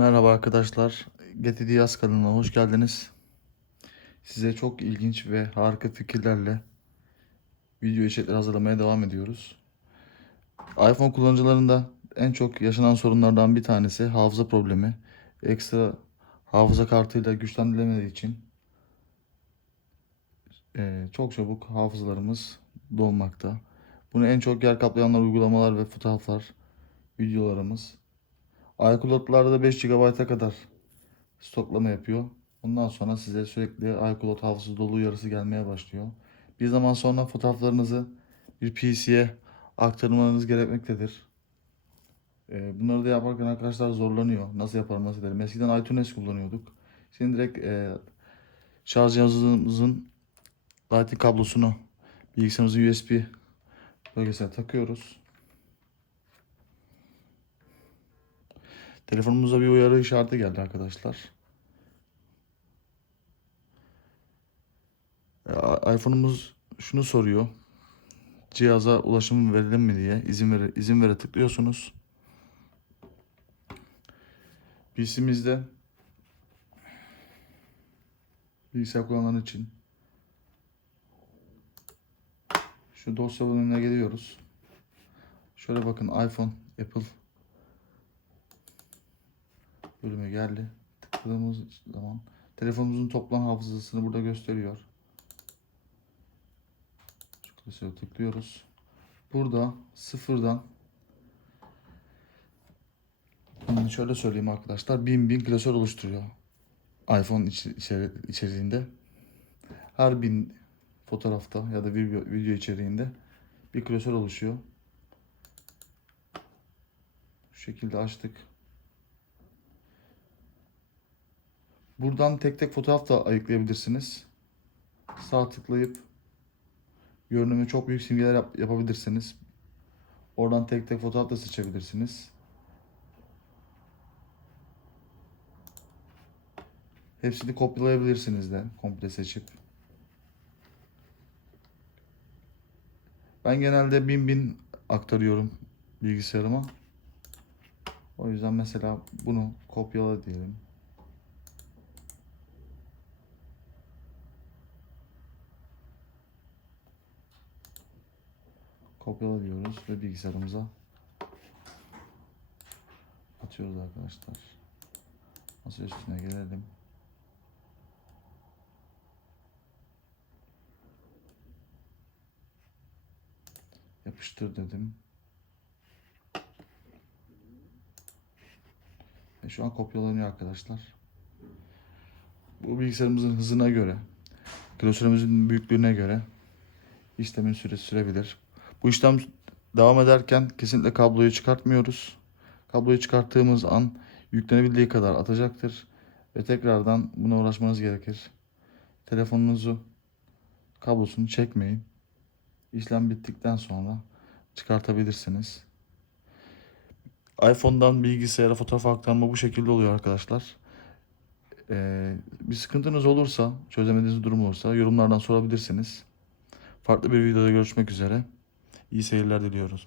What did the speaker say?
Merhaba arkadaşlar. GTD Yaz kanalına hoş geldiniz. Size çok ilginç ve harika fikirlerle video içerikleri hazırlamaya devam ediyoruz. iPhone kullanıcılarında en çok yaşanan sorunlardan bir tanesi hafıza problemi. Ekstra hafıza kartıyla güçlendirilemediği için eee, çok çabuk hafızalarımız dolmakta. Bunu en çok yer kaplayanlar uygulamalar ve fotoğraflar, videolarımız. iCloud'larda 5 GB'a kadar stoklama yapıyor. Ondan sonra size sürekli iCloud hafızası dolu uyarısı gelmeye başlıyor. Bir zaman sonra fotoğraflarınızı bir PC'ye aktarmanız gerekmektedir. Ee, bunları da yaparken arkadaşlar zorlanıyor. Nasıl yaparım nasıl ederim. Eskiden iTunes kullanıyorduk. Şimdi direkt e, şarj cihazımızın Lightning kablosunu bilgisayarımızın USB bölgesine takıyoruz. Telefonumuza bir uyarı işareti geldi arkadaşlar. Ya, iPhone'umuz şunu soruyor. Cihaza ulaşım verelim mi diye izin vere izin vere tıklıyorsunuz. PC'mizde bilgisayar kullananlar için şu dosya bölümüne geliyoruz. Şöyle bakın iPhone, Apple bölüme geldi. Tıkladığımız zaman telefonumuzun toplam hafızasını burada gösteriyor. Şu klasöre tıklıyoruz. Burada sıfırdan şöyle söyleyeyim arkadaşlar. 1000 bin klasör oluşturuyor. iPhone iç, içeri, içeriğinde. Her bin fotoğrafta ya da video, video içeriğinde bir klasör oluşuyor. Şu şekilde açtık. Buradan tek tek fotoğraf da ayıklayabilirsiniz. Sağ tıklayıp görünümü çok büyük simgeler yap- yapabilirsiniz. Oradan tek tek fotoğraf da seçebilirsiniz. Hepsini kopyalayabilirsiniz de komple seçip. Ben genelde bin bin aktarıyorum bilgisayarıma. O yüzden mesela bunu kopyala diyelim. Kopyala diyoruz ve bilgisayarımıza atıyoruz arkadaşlar. Masa üstüne gelelim. Yapıştır dedim. Ve şu an kopyalanıyor arkadaşlar. Bu bilgisayarımızın hızına göre, klasörümüzün büyüklüğüne göre işlemin süresi sürebilir. Bu işlem devam ederken kesinlikle kabloyu çıkartmıyoruz. Kabloyu çıkarttığımız an yüklenebildiği kadar atacaktır. Ve tekrardan buna uğraşmanız gerekir. Telefonunuzu kablosunu çekmeyin. İşlem bittikten sonra çıkartabilirsiniz. iPhone'dan bilgisayara fotoğraf aktarma bu şekilde oluyor arkadaşlar. Ee, bir sıkıntınız olursa, çözemediğiniz durum olursa yorumlardan sorabilirsiniz. Farklı bir videoda görüşmek üzere. İyi seyirler diliyoruz.